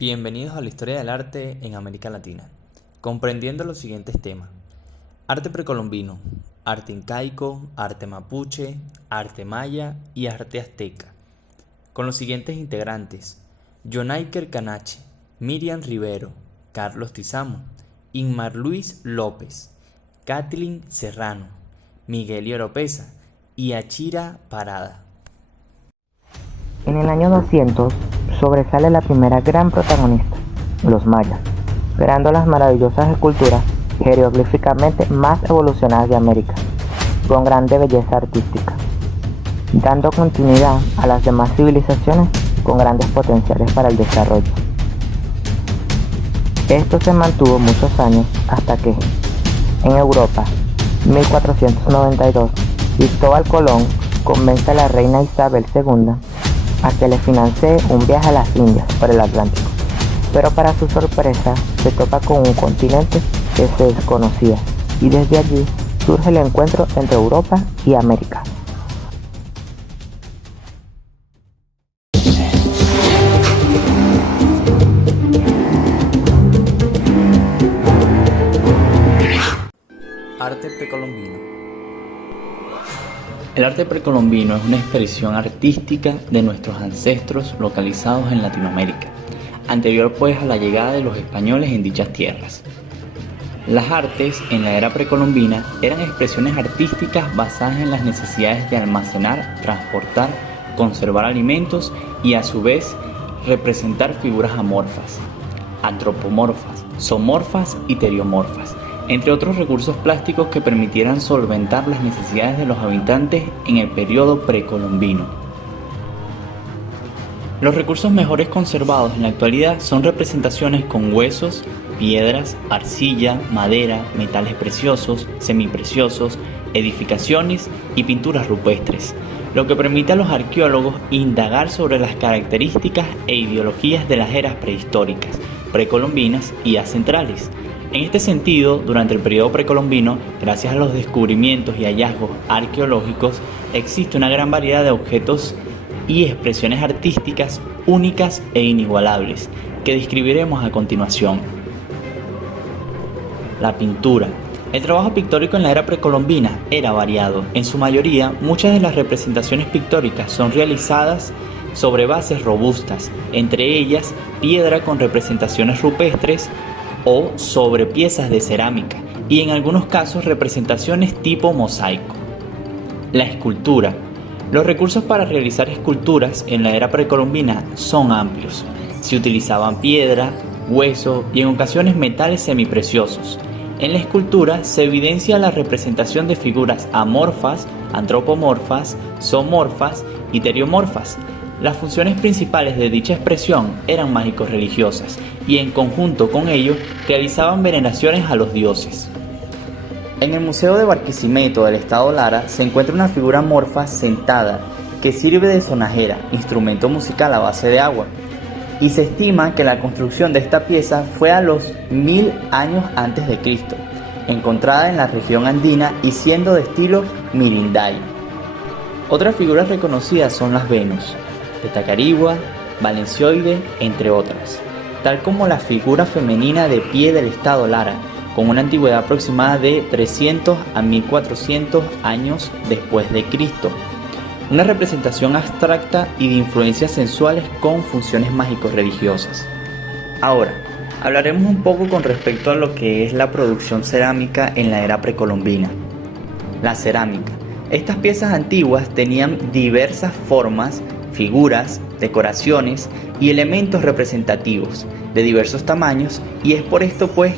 Bienvenidos a la historia del arte en América Latina, comprendiendo los siguientes temas: arte precolombino, arte incaico, arte mapuche, arte maya y arte azteca, con los siguientes integrantes: Jonaiker Canache, Miriam Rivero, Carlos Tizamo, Inmar Luis López, Kathleen Serrano, Miguel Oropesa y Achira Parada. En el año 200 sobresale la primera gran protagonista, los mayas, creando las maravillosas esculturas jeroglíficamente más evolucionadas de América, con grande belleza artística, dando continuidad a las demás civilizaciones con grandes potenciales para el desarrollo. Esto se mantuvo muchos años hasta que, en Europa, 1492, Cristóbal Colón convence a la reina Isabel II a que le financie un viaje a las Indias por el Atlántico, pero para su sorpresa se topa con un continente que se desconocía y desde allí surge el encuentro entre Europa y América. Arte precolombino. El arte precolombino es una expresión artística de nuestros ancestros localizados en Latinoamérica, anterior pues a la llegada de los españoles en dichas tierras. Las artes en la era precolombina eran expresiones artísticas basadas en las necesidades de almacenar, transportar, conservar alimentos y a su vez representar figuras amorfas, antropomorfas, zoomorfas y teriomorfas, entre otros recursos plásticos que permitieran solventar las necesidades de los habitantes en el periodo precolombino. Los recursos mejores conservados en la actualidad son representaciones con huesos, piedras, arcilla, madera, metales preciosos, semipreciosos, edificaciones y pinturas rupestres, lo que permite a los arqueólogos indagar sobre las características e ideologías de las eras prehistóricas, precolombinas y acentrales. En este sentido, durante el periodo precolombino, gracias a los descubrimientos y hallazgos arqueológicos, existe una gran variedad de objetos y expresiones artísticas únicas e inigualables, que describiremos a continuación. La pintura. El trabajo pictórico en la era precolombina era variado. En su mayoría, muchas de las representaciones pictóricas son realizadas sobre bases robustas, entre ellas piedra con representaciones rupestres, o sobre piezas de cerámica, y en algunos casos representaciones tipo mosaico. La escultura. Los recursos para realizar esculturas en la era precolombina son amplios. Se utilizaban piedra, hueso y en ocasiones metales semipreciosos. En la escultura se evidencia la representación de figuras amorfas, antropomorfas, zoomorfas y teriomorfas. Las funciones principales de dicha expresión eran mágico-religiosas y en conjunto con ello realizaban veneraciones a los dioses. En el Museo de Barquisimeto del Estado Lara se encuentra una figura amorfa sentada que sirve de sonajera, instrumento musical a base de agua, y se estima que la construcción de esta pieza fue a los 1000 años antes de Cristo, encontrada en la región andina y siendo de estilo mirinday. Otras figuras reconocidas son las Venus, de Tacarigua, Valencioide, entre otras, tal como la figura femenina de pie del estado Lara, con una antigüedad aproximada de 300 a 1400 años después de Cristo. Una representación abstracta y de influencias sensuales con funciones mágico-religiosas. Ahora, hablaremos un poco con respecto a lo que es la producción cerámica en la era precolombina. La cerámica. Estas piezas antiguas tenían diversas formas, figuras, decoraciones y elementos representativos de diversos tamaños, y es por esto pues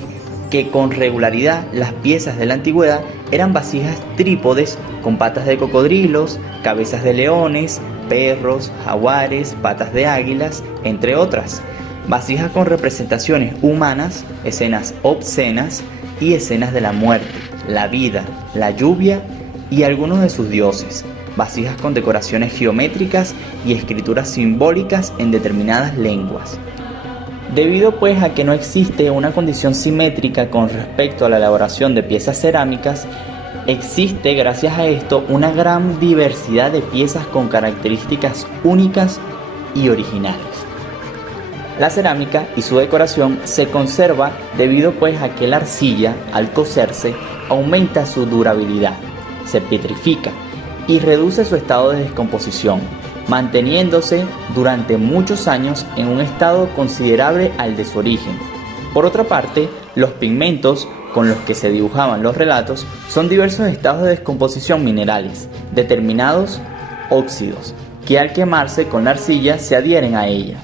que con regularidad las piezas de la antigüedad eran vasijas trípodes con patas de cocodrilos, cabezas de leones, perros, jaguares, patas de águilas, entre otras. Vasijas con representaciones humanas, escenas obscenas y escenas de la muerte, la vida, la lluvia y algunos de sus dioses. Vasijas con decoraciones geométricas y escrituras simbólicas en determinadas lenguas. Debido pues a que no existe una condición simétrica con respecto a la elaboración de piezas cerámicas, existe gracias a esto una gran diversidad de piezas con características únicas y originales. La cerámica y su decoración se conserva debido pues a que la arcilla, al cocerse, aumenta su durabilidad, se petrifica y reduce su estado de descomposición, manteniéndose durante muchos años en un estado considerable al de su origen. Por otra parte, los pigmentos con los que se dibujaban los relatos son diversos estados de descomposición minerales, determinados óxidos, que al quemarse con la arcilla se adhieren a ella.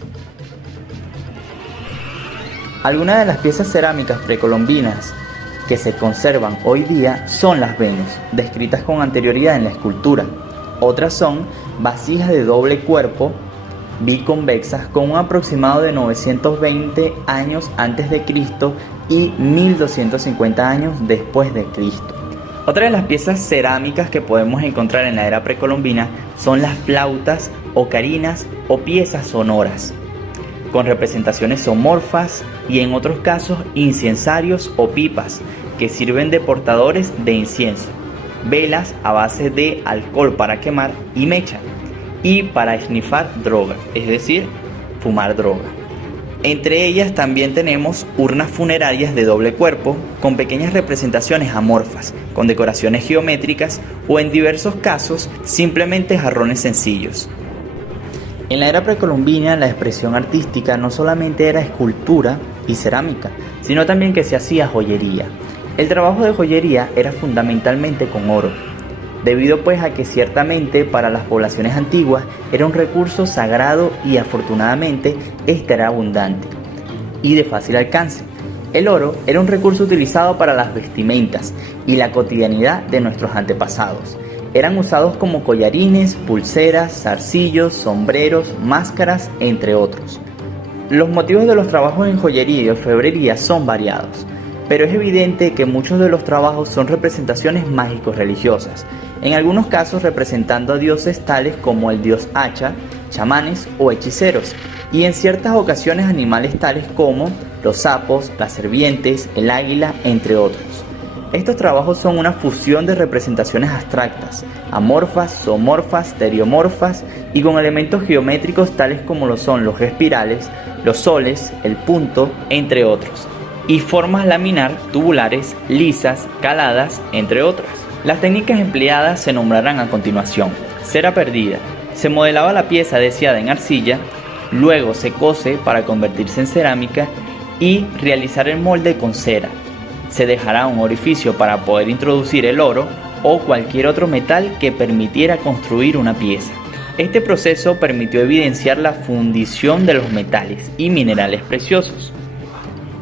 Algunas de las piezas cerámicas precolombinas que se conservan hoy día son las Venus, descritas con anterioridad en la escultura. Otras son vasijas de doble cuerpo biconvexas con un aproximado de 920 años antes de Cristo y 1250 años después de Cristo. Otra de las piezas cerámicas que podemos encontrar en la era precolombina son las flautas, ocarinas o piezas sonoras, con representaciones zoomorfas y en otros casos incensarios o pipas, que sirven de portadores de incienso, velas a base de alcohol para quemar y mecha, y para esnifar droga, es decir, fumar droga. Entre ellas también tenemos urnas funerarias de doble cuerpo con pequeñas representaciones amorfas, con decoraciones geométricas o en diversos casos simplemente jarrones sencillos. En la era precolombina la expresión artística no solamente era escultura y cerámica, sino también que se hacía joyería. El trabajo de joyería era fundamentalmente con oro, debido pues a que ciertamente para las poblaciones antiguas era un recurso sagrado y afortunadamente este era abundante y de fácil alcance. El oro era un recurso utilizado para las vestimentas y la cotidianidad de nuestros antepasados. Eran usados como collarines, pulseras, zarcillos, sombreros, máscaras, entre otros. Los motivos de los trabajos en joyería y orfebrería son variados, pero es evidente que muchos de los trabajos son representaciones mágico-religiosas, en algunos casos representando a dioses tales como el dios Hacha, chamanes o hechiceros, y en ciertas ocasiones animales tales como los sapos, las serpientes, el águila, entre otros. Estos trabajos son una fusión de representaciones abstractas, amorfas, zoomorfas, stereomorfas y con elementos geométricos tales como lo son los espirales, los soles, el punto, entre otros, y formas laminar, tubulares, lisas, caladas, entre otras. Las técnicas empleadas se nombrarán a continuación. Cera perdida. Se modelaba la pieza deseada en arcilla, luego se cose para convertirse en cerámica y realizar el molde con cera. Se dejará un orificio para poder introducir el oro o cualquier otro metal que permitiera construir una pieza. Este proceso permitió evidenciar la fundición de los metales y minerales preciosos.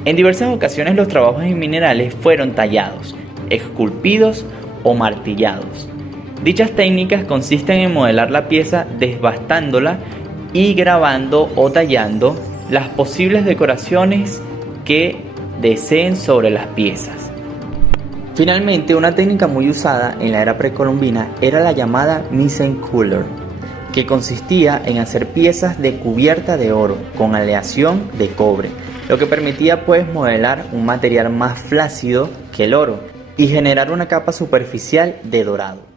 En diversas ocasiones los trabajos en minerales fueron tallados, esculpidos o martillados. Dichas técnicas consisten en modelar la pieza desbastándola y grabando o tallando las posibles decoraciones que deseen sobre las piezas. Finalmente, una técnica muy usada en la era precolombina era la llamada mise en couleur, que consistía en hacer piezas de cubierta de oro con aleación de cobre, lo que permitía pues modelar un material más flácido que el oro y generar una capa superficial de dorado.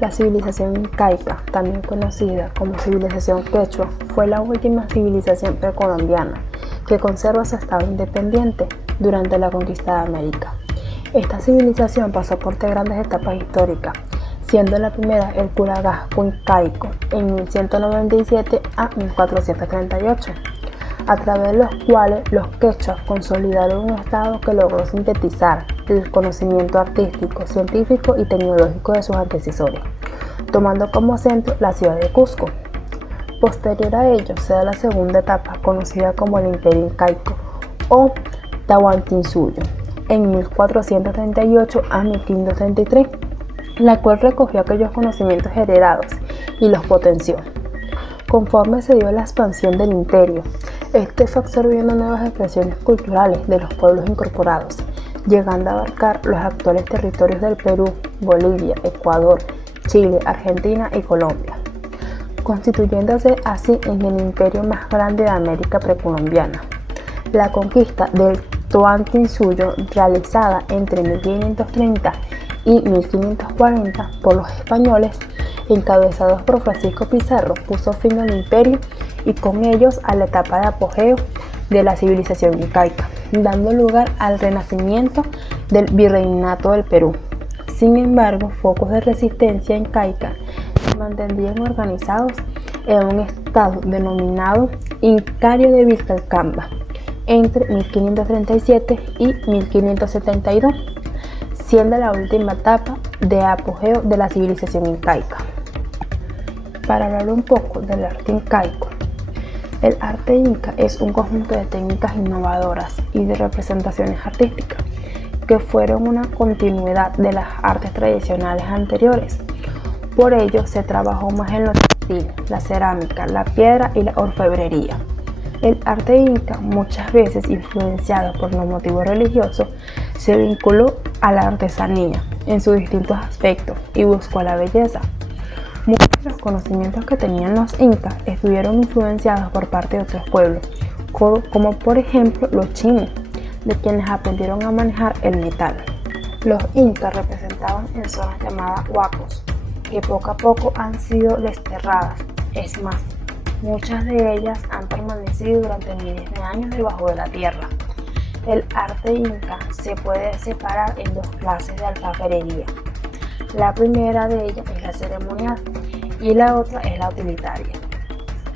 La civilización incaica, también conocida como civilización quechua, fue la última civilización precolombiana que conserva su estado independiente durante la conquista de América. Esta civilización pasó por tres grandes etapas históricas, siendo la primera el Curagasco incaico en 1197 a 1438, a través de los cuales los quechuas consolidaron un estado que logró sintetizar el conocimiento artístico, científico y tecnológico de sus antecesores, tomando como centro la ciudad de Cusco. Posterior a ello se da la segunda etapa, conocida como el Imperio Incaico o Tahuantinsuyo, en 1438 a 1533, la cual recogió aquellos conocimientos heredados y los potenció. Conforme se dio la expansión del imperio, este fue absorbiendo nuevas expresiones culturales de los pueblos incorporados, llegando a abarcar los actuales territorios del Perú, Bolivia, Ecuador, Chile, Argentina y Colombia. constituyéndose así en el imperio más grande de América precolombiana. La conquista del Tahuantinsuyo, realizada entre 1530 y 1540 por los españoles, encabezados por Francisco Pizarro, puso fin al imperio y con ellos a la etapa de apogeo de la civilización incaica, dando lugar al renacimiento del virreinato del Perú. Sin embargo, focos de resistencia incaica se mantenían organizados en un estado denominado Imperio de Vilcabamba entre 1537 y 1572, siendo la última etapa de apogeo de la civilización incaica. Para hablar un poco del arte incaico, el arte inca es un conjunto de técnicas innovadoras y de representaciones artísticas que fueron una continuidad de las artes tradicionales anteriores. Por ello, se trabajó más en lo textil, la cerámica, la piedra y la orfebrería. El arte inca, muchas veces influenciado por los motivos religiosos, se vinculó a la artesanía en sus distintos aspectos y buscó la belleza. Muchos de los conocimientos que tenían los incas estuvieron influenciados por parte de otros pueblos, como por ejemplo los chinos, de quienes aprendieron a manejar el metal. Los incas representaban en zonas llamadas huacos, que poco a poco han sido desterradas. Es más, muchas de ellas han permanecido durante miles de años debajo de la tierra. El arte inca se puede separar en dos clases de alfarería. La primera de ellas es la ceremonial y la otra es la utilitaria.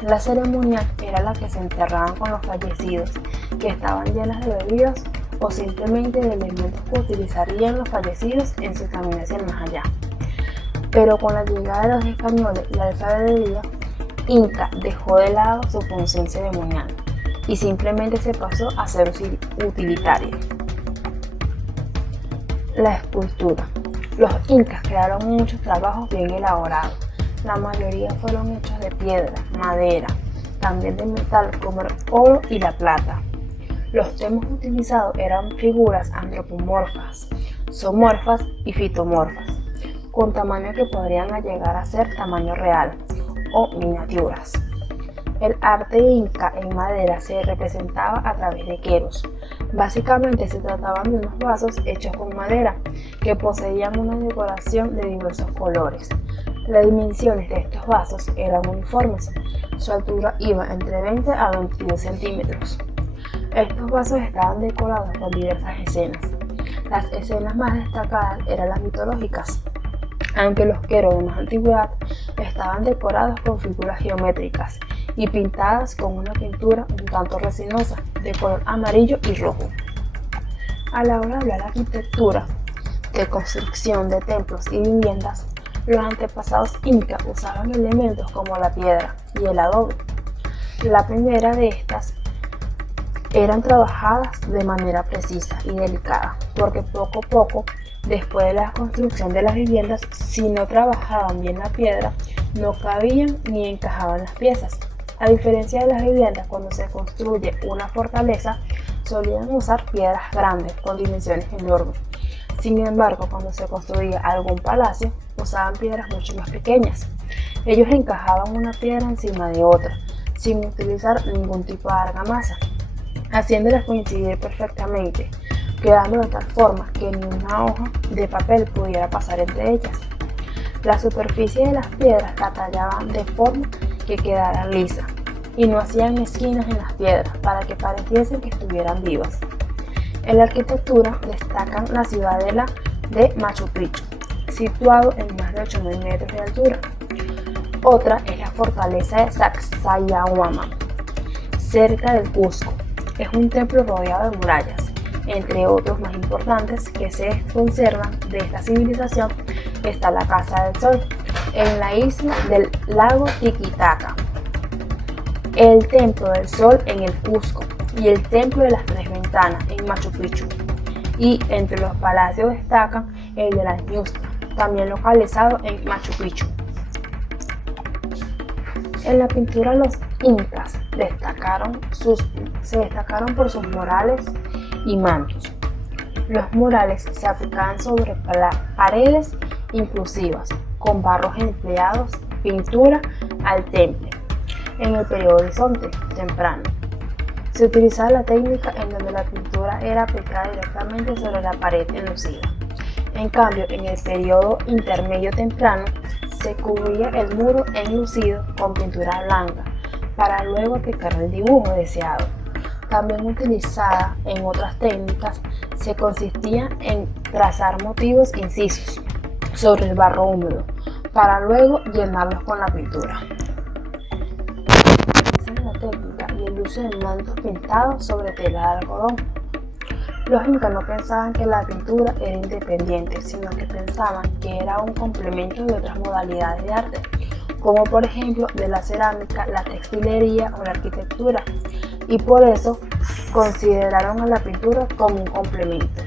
La ceremonial era la que se enterraban con los fallecidos, que estaban llenas de bebidas o simplemente de elementos que utilizarían los fallecidos en su camino hacia el más allá. Pero con la llegada de los españoles, la alfarería inca dejó de lado su función ceremonial y simplemente se pasó a ser utilitaria. La escultura. Los incas crearon muchos trabajos bien elaborados. La mayoría fueron hechos de piedra, madera, también de metal como el oro y la plata. Los temas utilizados eran figuras antropomorfas, zoomorfas y fitomorfas, con tamaño que podrían llegar a ser tamaño real o miniaturas. El arte inca en madera se representaba a través de queros. Básicamente se trataban de unos vasos hechos con madera que poseían una decoración de diversos colores. Las dimensiones de estos vasos eran uniformes. Su altura iba entre 20 a 22 centímetros. Estos vasos estaban decorados con diversas escenas. Las escenas más destacadas eran las mitológicas, aunque los queros de más antigüedad estaban decorados con figuras geométricas y pintadas con una pintura un tanto resinosa de color amarillo y rojo. A la hora de hablar de arquitectura, de construcción de templos y viviendas, los antepasados incas usaban elementos como la piedra y el adobe. La primera de estas eran trabajadas de manera precisa y delicada, porque poco a poco, después de la construcción de las viviendas, si no trabajaban bien la piedra, no cabían ni encajaban las piezas. A diferencia de las viviendas, cuando se construye una fortaleza, solían usar piedras grandes con dimensiones enormes. Sin embargo, cuando se construía algún palacio, usaban piedras mucho más pequeñas. Ellos encajaban una piedra encima de otra, sin utilizar ningún tipo de argamasa, haciéndolas coincidir perfectamente, quedando de tal forma que ni una hoja de papel pudiera pasar entre ellas. La superficie de las piedras la tallaban de forma que quedara lisa y no hacían esquinas en las piedras para que pareciesen que estuvieran vivas. En la arquitectura destacan la ciudadela de Machu Picchu, situado en más de 8.000 metros de altura. Otra es la fortaleza de Sacsayhuamán, cerca del Cusco. Es un templo rodeado de murallas. Entre otros más importantes que se conservan de esta civilización está la Casa del Sol, en la isla del lago Titicaca, el Templo del Sol en el Cusco y el Templo de las Tres Ventanas en Machu Picchu. Y entre los palacios destacan el de la Ñusta, también localizado en Machu Picchu. En la pintura los incas se destacaron por sus murales y mantos. Los murales se aplicaban sobre paredes inclusivas, con barros empleados, pintura, al temple en el periodo Horizonte temprano. Se utilizaba la técnica en donde la pintura era aplicada directamente sobre la pared enlucida. En cambio, en el periodo intermedio temprano, se cubría el muro enlucido con pintura blanca para luego aplicar el dibujo deseado. También utilizada en otras técnicas, se consistía en trazar motivos incisos sobre el barro húmedo para luego llenarlos con la pintura. La técnica y el uso de mantos pintados sobre tela de algodón. Los incas no pensaban que la pintura era independiente, sino que pensaban que era un complemento de otras modalidades de arte, como por ejemplo de la cerámica, la textilería o la arquitectura, y por eso consideraron a la pintura como un complemento.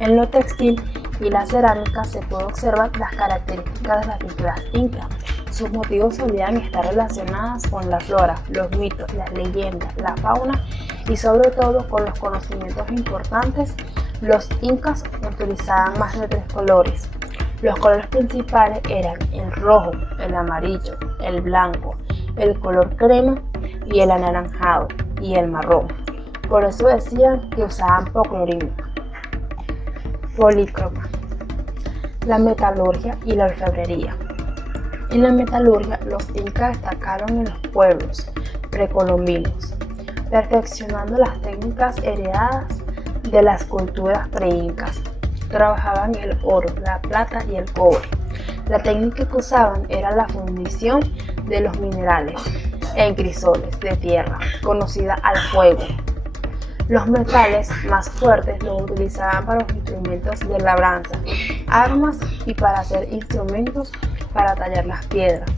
En lo textil y la cerámica se puede observar las características de las pinturas incas. Sus motivos solían estar relacionados con la flora, los mitos, las leyendas, la fauna y sobre todo con los conocimientos importantes. Los incas utilizaban más de 3 colores. Los colores principales eran el rojo, el amarillo, el blanco, el color crema y el anaranjado y el marrón. Por eso decían que usaban polícroma. La metalurgia y la orfebrería. En la metalurgia, los incas destacaron en los pueblos precolombinos, perfeccionando las técnicas heredadas de las culturas preincas. Trabajaban el oro, la plata y el cobre. La técnica que usaban era la fundición de los minerales en crisoles de tierra, conocida al fuego. Los metales más fuertes los utilizaban para los instrumentos de labranza, armas y para hacer instrumentos para tallar las piedras.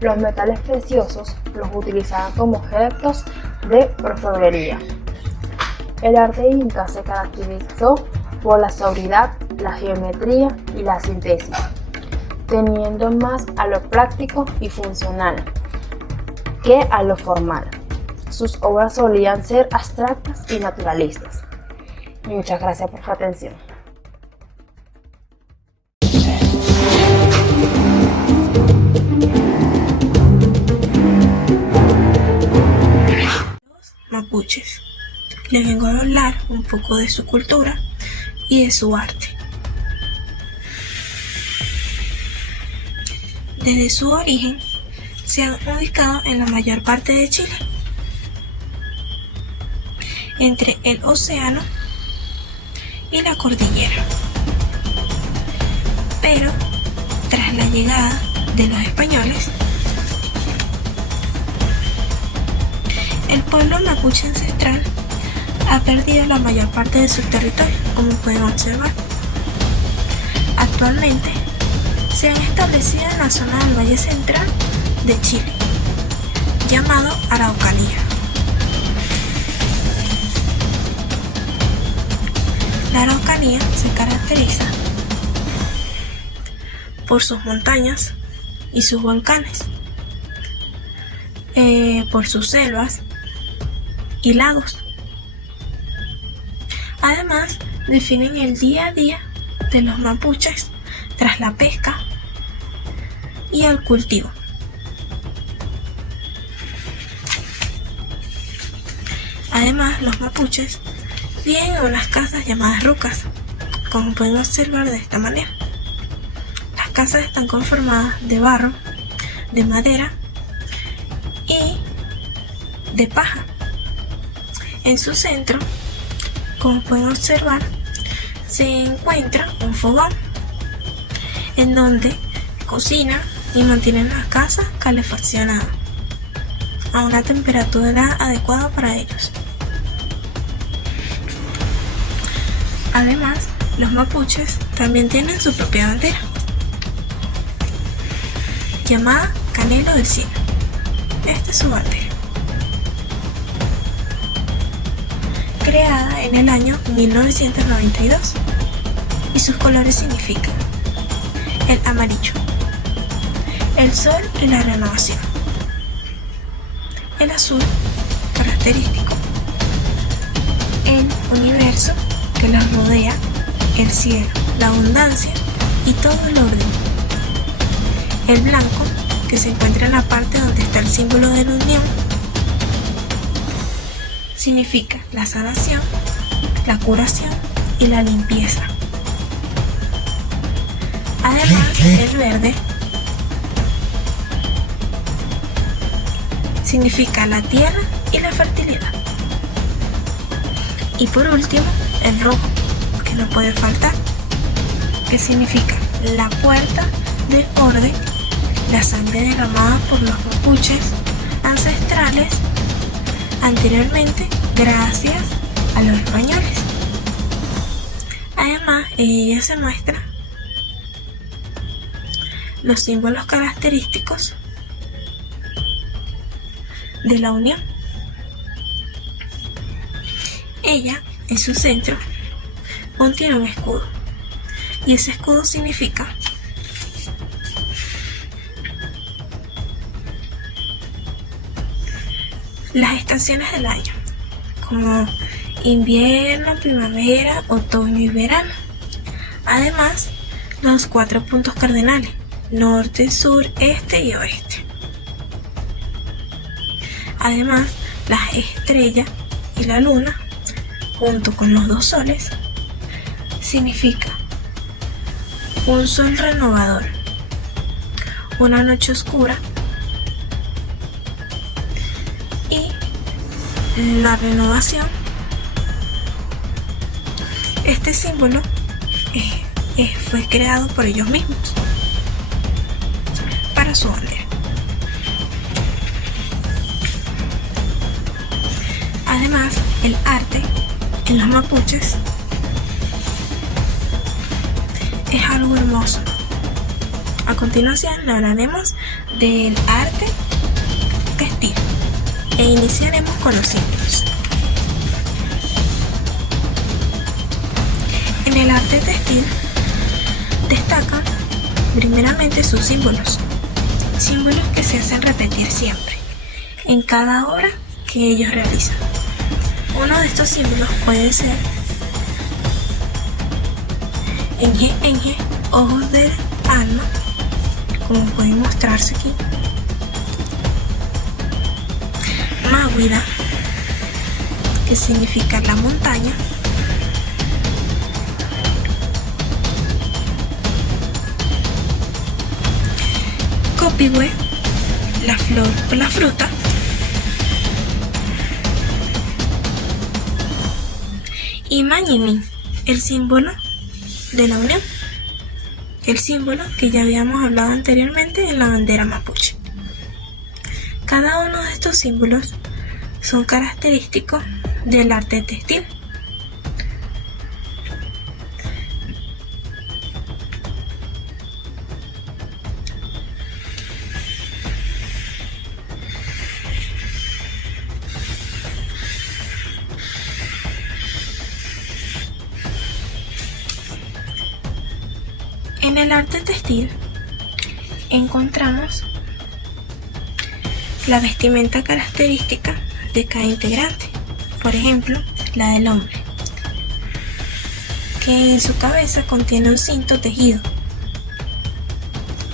Los metales preciosos los utilizaban como objetos de orfebrería. El arte inca se caracterizó por la sobriedad, la geometría y la síntesis, teniendo más a lo práctico y funcional que a lo formal. Sus obras solían ser abstractas y naturalistas. Muchas gracias por su atención. Mapuches. Les vengo a hablar un poco de su cultura y de su arte. Desde su origen, se han ubicado en la mayor parte de Chile, entre el océano y la cordillera. Pero, tras la llegada de los españoles, el pueblo mapuche ancestral ha perdido la mayor parte de su territorio, como pueden observar. Actualmente, se han establecido en la zona del Valle Central de Chile, llamado Araucanía. La Araucanía se caracteriza por sus montañas y sus volcanes, por sus selvas y lagos. Además, definen el día a día de los mapuches tras la pesca y el cultivo. Además, los mapuches viven en unas casas llamadas rucas, como pueden observar de esta manera. Las casas están conformadas de barro, de madera y de paja. En su centro, como pueden observar, se encuentra un fogón en donde cocinan y mantienen la casa calefaccionada a una temperatura adecuada para ellos. Además, los mapuches también tienen su propia bandera, llamada Canelo del Cielo. Esta es su bandera, creada en el año 1992, y sus colores significan el amarillo, el sol y la renovación; el azul, característico, el universo que las rodea, el cielo, la abundancia y todo el orden; el blanco, que que se encuentra en la parte donde está el símbolo de la unión, significa la sanación, la curación y la limpieza. Además, el verde significa la tierra y la fertilidad. Y por último, el rojo, que no puede faltar, que significa la puerta del orden, la sangre derramada por los mapuches ancestrales anteriormente gracias a los españoles. Además, en ella se muestra los símbolos característicos de la unión. Ella, en su centro, contiene un escudo, y ese escudo significa las estaciones del año, como invierno, primavera, otoño y verano. Además, los 4 puntos cardinales: norte, sur, este y oeste. Además, las estrellas y la luna, junto con los 2 soles, significa un sol renovador, una noche oscura y la renovación. Este símbolo fue creado por ellos mismos para su bandera. Además, el arte en los mapuches es algo hermoso. A continuación hablaremos del arte textil e iniciaremos con los símbolos. En el arte textil destacan primeramente sus símbolos que se hacen repetir siempre en cada obra que ellos realizan. Uno de estos símbolos puede ser Enje, ojos del alma, como puede mostrarse aquí. Máhuida, que significa la montaña. Copihue, la flor o la fruta. Y Mañimi, el símbolo de la unión, el símbolo que ya habíamos hablado anteriormente en la bandera mapuche. Cada uno de estos símbolos son característicos del arte textil. En el arte textil encontramos la vestimenta característica de cada integrante. Por ejemplo, la del hombre, que en su cabeza contiene un cinto tejido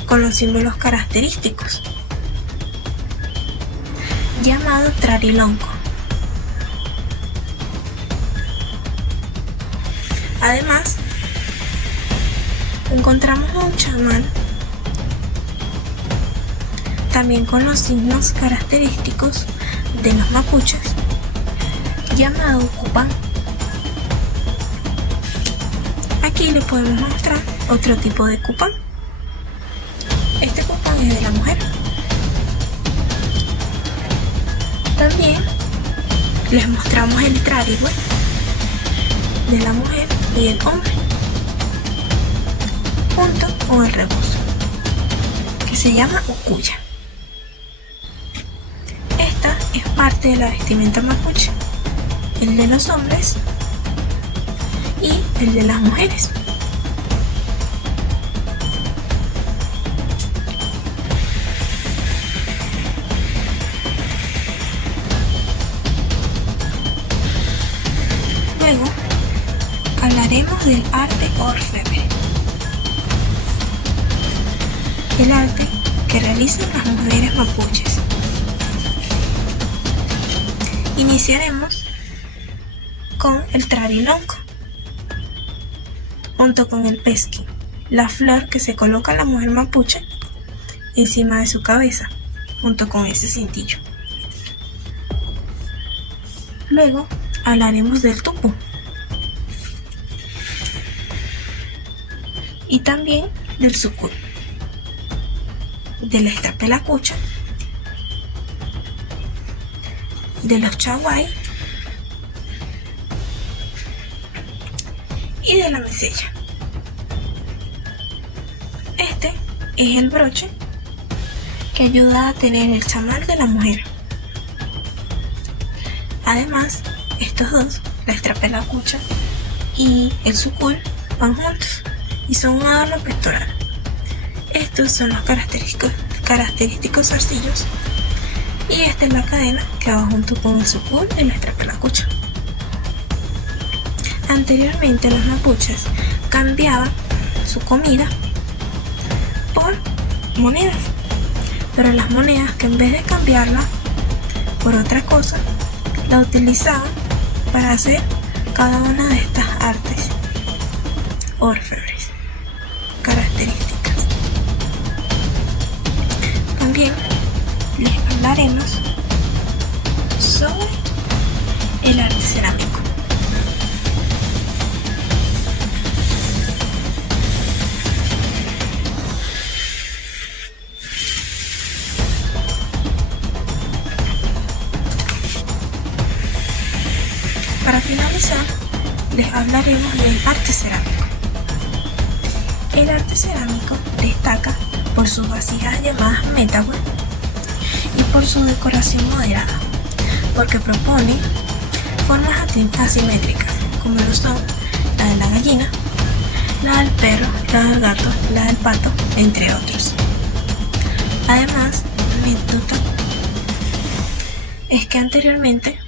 con los símbolos característicos, llamado trarilonco. Además, encontramos un chamán también con los signos característicos de los mapuches, llamado cupán. Aquí le podemos mostrar otro tipo de cupán. Este cupán es de la mujer. También les mostramos el trarihue de la mujer y el hombre, junto con el rebozo, que se llama ucuya. Esta es parte de la vestimenta mapuche, el de los hombres y el de las mujeres. Luego hablaremos del arte orfebre, el arte que realizan las mujeres mapuches. Iniciaremos con el trarilonco, junto con el pesqui, la flor que se coloca la mujer mapuche encima de su cabeza, junto con ese cintillo. Luego hablaremos del tupu y también del sucul, de la estrapelacucha, de los chaguay y de la mesella. Este es el broche que ayuda a tener el chamal de la mujer. Además, estos dos, la estrapelacucha y el sucul, van juntos y son un adorno pectoral. Estos son los característicos zarcillos y esta es la cadena que va junto con el sucul y la estrapelacucha. Anteriormente los mapuches cambiaban su comida por monedas, pero las monedas, que en vez de cambiarla por otra cosa, la utilizaban para hacer cada una de estas artes orfebres características. También les hablaremos sobre el arte cerámico. Para finalizar, les hablaremos del arte cerámico. El arte cerámico destaca por sus vasijas llamadas métaware y por su decoración moderada, porque propone formas asimétricas, como lo son la de la gallina, la del perro, la del gato, la del pato, entre otros. Además, una anécdota es que anteriormente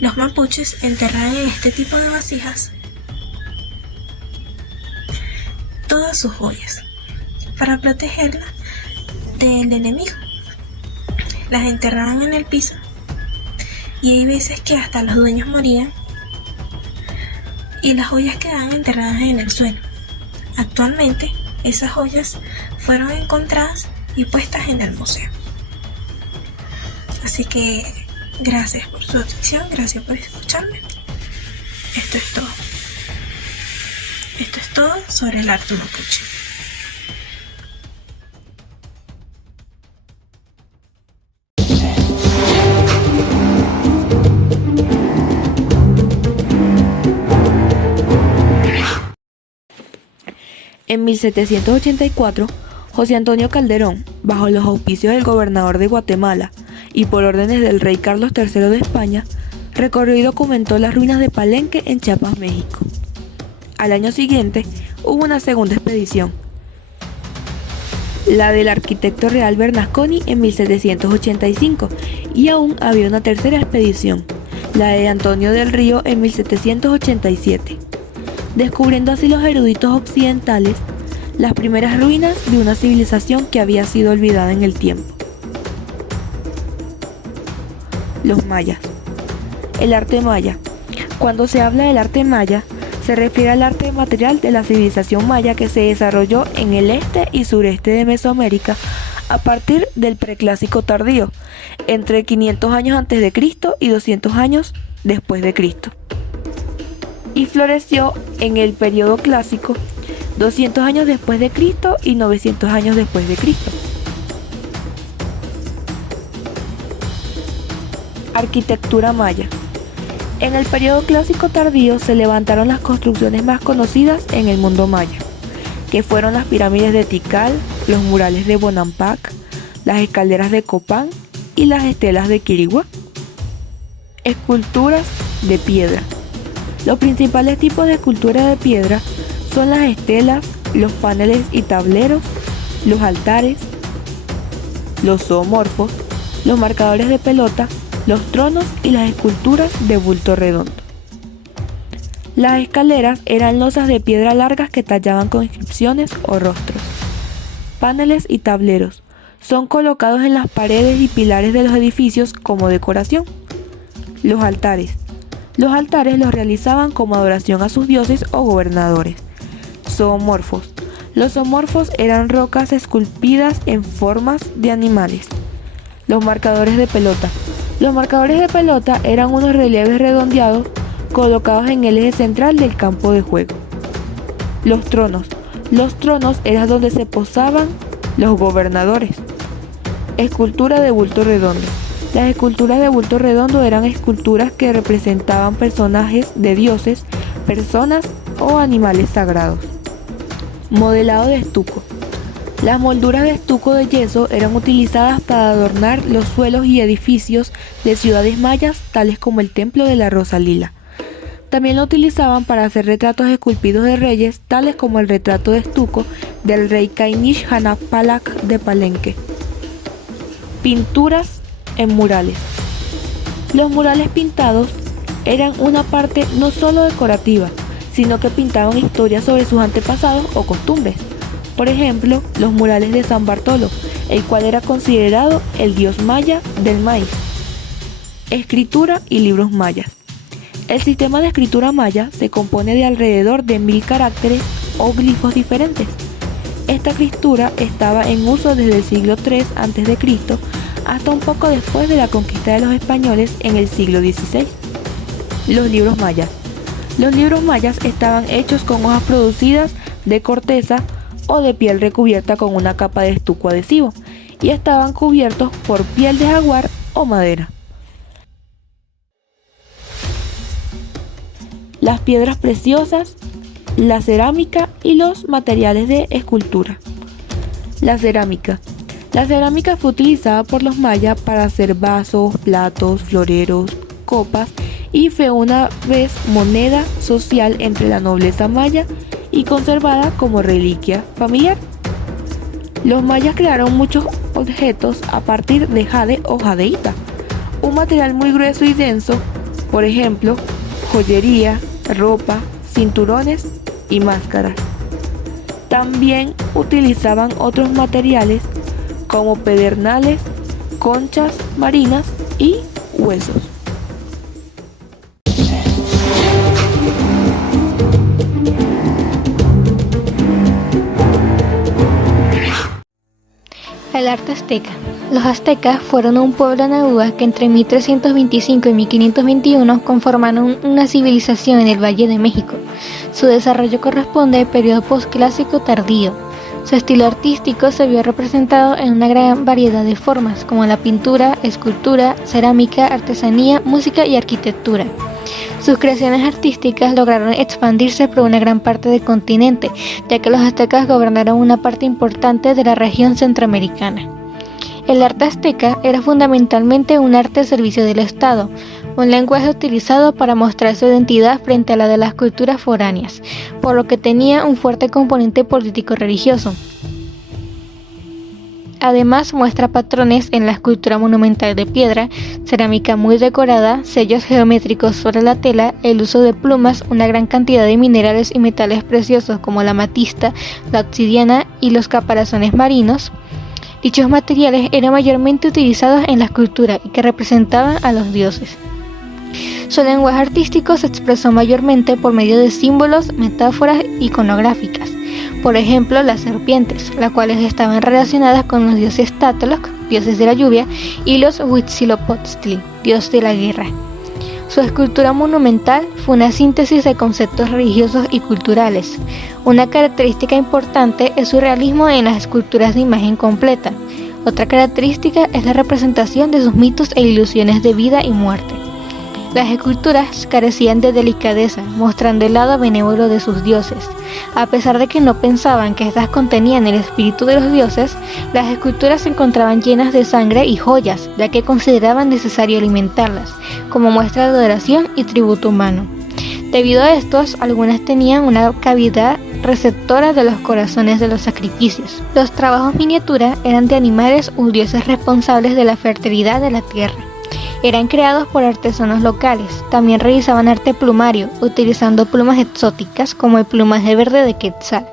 los mapuches enterraban en este tipo de vasijas todas sus joyas para protegerlas del enemigo. Las enterraban en el piso y hay veces que hasta los dueños morían y las joyas quedaban enterradas en el suelo. Actualmente esas joyas fueron encontradas y puestas en el museo. Así que gracias por su atención, gracias por escucharme. Esto es todo. Esto es todo sobre el arte mapuche. En 1784, José Antonio Calderón, bajo los auspicios del gobernador de Guatemala y por órdenes del rey Carlos III de España, recorrió y documentó las ruinas de Palenque en Chiapas, México. Al año siguiente, hubo una segunda expedición, la del arquitecto real Bernasconi en 1785, y aún había una tercera expedición, la de Antonio del Río en 1787, descubriendo así los eruditos occidentales las primeras ruinas de una civilización que había sido olvidada en el tiempo. Los mayas. El arte maya. Cuando se habla del arte maya, se refiere al arte material de la civilización maya que se desarrolló en el este y sureste de Mesoamérica a partir del preclásico tardío, entre 500 años antes de Cristo y 200 años después de Cristo, y floreció en el periodo clásico, 200 años después de Cristo y 900 años después de Cristo. Arquitectura maya. En el periodo clásico tardío se levantaron las construcciones más conocidas en el mundo maya, que fueron las pirámides de Tikal, los murales de Bonampak, las escaleras de Copán y las estelas de Quiriguá. Esculturas de piedra. Los principales tipos de escultura de piedra son las estelas, los paneles y tableros, los altares, los zoomorfos, los marcadores de pelota, los tronos y las esculturas de bulto redondo. Las escaleras eran losas de piedra largas que tallaban con inscripciones o rostros. Paneles y tableros Son colocados en las paredes y pilares de los edificios como decoración. Los altares. Los altares los realizaban como adoración a sus dioses o gobernadores. Zoomorfos. Los zoomorfos eran rocas esculpidas en formas de animales. Los marcadores de pelota. Los marcadores de pelota eran unos relieves redondeados colocados en el eje central del campo de juego. Los tronos. Los tronos eran donde se posaban los gobernadores. Escultura de bulto redondo. Las esculturas de bulto redondo eran esculturas que representaban personajes de dioses, personas o animales sagrados. Modelado de estuco. Las molduras de estuco de yeso eran utilizadas para adornar los suelos y edificios de ciudades mayas, tales como el templo de la Rosa Lila. También lo utilizaban para hacer retratos esculpidos de reyes, tales como el retrato de estuco del rey Kainish Hanapalak de Palenque. Pinturas en murales. Los murales pintados eran una parte no solo decorativa, sino que pintaban historias sobre sus antepasados o costumbres. Por ejemplo, los murales de San Bartolo, el cual era considerado el dios maya del maíz. Escritura y libros mayas. El sistema de escritura maya se compone de alrededor de 1000 caracteres o glifos diferentes. Esta escritura estaba en uso desde el siglo III a.C. hasta un poco después de la conquista de los españoles en el siglo XVI. Los libros mayas. Los libros mayas estaban hechos con hojas producidas de corteza o de piel recubierta con una capa de estuco adhesivo y estaban cubiertos por piel de jaguar o madera. Las piedras preciosas, la cerámica y los materiales de escultura. La cerámica. La cerámica fue utilizada por los mayas para hacer vasos, platos, floreros, copas y fue una vez moneda social entre la nobleza maya y conservada como reliquia familiar. Los mayas crearon muchos objetos a partir de jade o jadeíta, un material muy grueso y denso, por ejemplo, joyería, ropa, cinturones y máscaras. También utilizaban otros materiales como pedernales, conchas marinas y huesos. El arte azteca. Los aztecas fueron un pueblo náhuatl que entre 1325 y 1521 conformaron una civilización en el Valle de México. Su desarrollo corresponde al periodo posclásico tardío. Su estilo artístico se vio representado en una gran variedad de formas, como la pintura, escultura, cerámica, artesanía, música y arquitectura. Sus creaciones artísticas lograron expandirse por una gran parte del continente, ya que los aztecas gobernaron una parte importante de la región centroamericana. El arte azteca era fundamentalmente un arte al servicio del Estado, un lenguaje utilizado para mostrar su identidad frente a la de las culturas foráneas, por lo que tenía un fuerte componente político-religioso. Además, muestra patrones en la escultura monumental de piedra, cerámica muy decorada, sellos geométricos sobre la tela, el uso de plumas, una gran cantidad de minerales y metales preciosos como la amatista, la obsidiana y los caparazones marinos. Dichos materiales eran mayormente utilizados en la escultura y que representaban a los dioses. Su lenguaje artístico se expresó mayormente por medio de símbolos, metáforas iconográficas. Por ejemplo, las serpientes, las cuales estaban relacionadas con los dioses Tlaloc, dioses de la lluvia, y los Huitzilopochtli, dios de la guerra. Su escultura monumental fue una síntesis de conceptos religiosos y culturales. Una característica importante es su realismo en las esculturas de imagen completa. Otra característica es la representación de sus mitos e ilusiones de vida y muerte. Las esculturas carecían de delicadeza, mostrando el lado benévolo de sus dioses. A pesar de que no pensaban que estas contenían el espíritu de los dioses, las esculturas se encontraban llenas de sangre y joyas, ya que consideraban necesario alimentarlas, como muestra de adoración y tributo humano. Debido a estos, algunas tenían una cavidad receptora de los corazones de los sacrificios. Los trabajos miniatura eran de animales o dioses responsables de la fertilidad de la tierra. Eran creados por artesanos locales. También realizaban arte plumario, utilizando plumas exóticas como el plumaje verde de quetzal.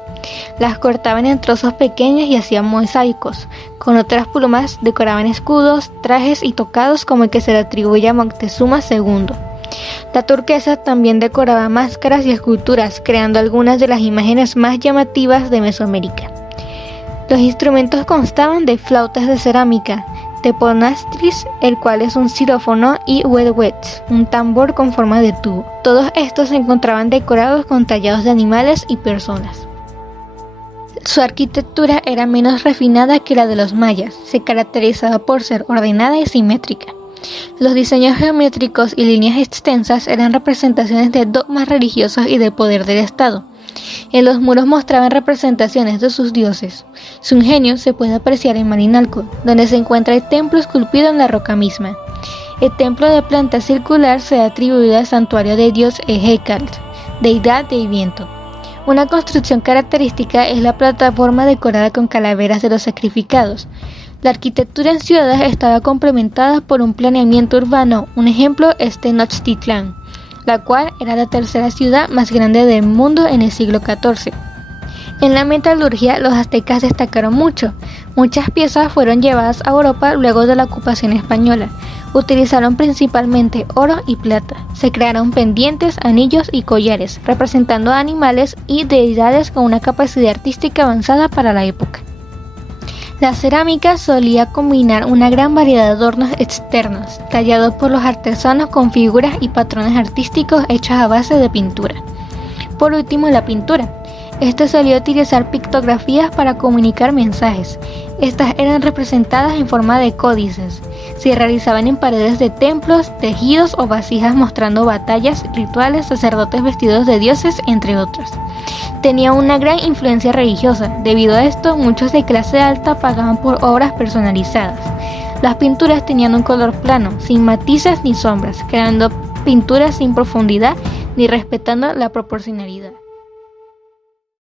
Las cortaban en trozos pequeños y hacían mosaicos. Con otras plumas decoraban escudos, trajes y tocados como el que se le atribuye a Moctezuma II. La turquesa también decoraba máscaras y esculturas, creando algunas de las imágenes más llamativas de Mesoamérica. Los instrumentos constaban de flautas de cerámica, teponastris, el cual es un xilófono, y huehuets, un tambor con forma de tubo. Todos estos se encontraban decorados con tallados de animales y personas. Su arquitectura era menos refinada que la de los mayas, se caracterizaba por ser ordenada y simétrica. Los diseños geométricos y líneas extensas eran representaciones de dogmas religiosos y de poder del Estado. En los muros mostraban representaciones de sus dioses. Su ingenio se puede apreciar en Marinalco, donde se encuentra el templo esculpido en la roca misma. El templo de planta circular se ha atribuido al santuario de dios Ejecatl, deidad del viento. Una construcción característica es la plataforma decorada con calaveras de los sacrificados. La arquitectura en ciudades estaba complementada por un planeamiento urbano, un ejemplo es Tenochtitlán, la cual era la tercera ciudad más grande del mundo en el siglo XIV. En la metalurgia, los aztecas destacaron mucho. Muchas piezas fueron llevadas a Europa luego de la ocupación española. Utilizaron principalmente oro y plata. Se crearon pendientes, anillos y collares, representando a animales y deidades con una capacidad artística avanzada para la época. La cerámica solía combinar una gran variedad de adornos externos, tallados por los artesanos con figuras y patrones artísticos hechos a base de pintura. Por último, la pintura. Solía utilizar pictografías para comunicar mensajes. Estas eran representadas en forma de códices. Se realizaban en paredes de templos, tejidos o vasijas mostrando batallas, rituales, sacerdotes vestidos de dioses, entre otros. Tenía una gran influencia religiosa. Debido a esto, muchos de clase alta pagaban por obras personalizadas. Las pinturas tenían un color plano, sin matices ni sombras, creando pinturas sin profundidad ni respetando la proporcionalidad.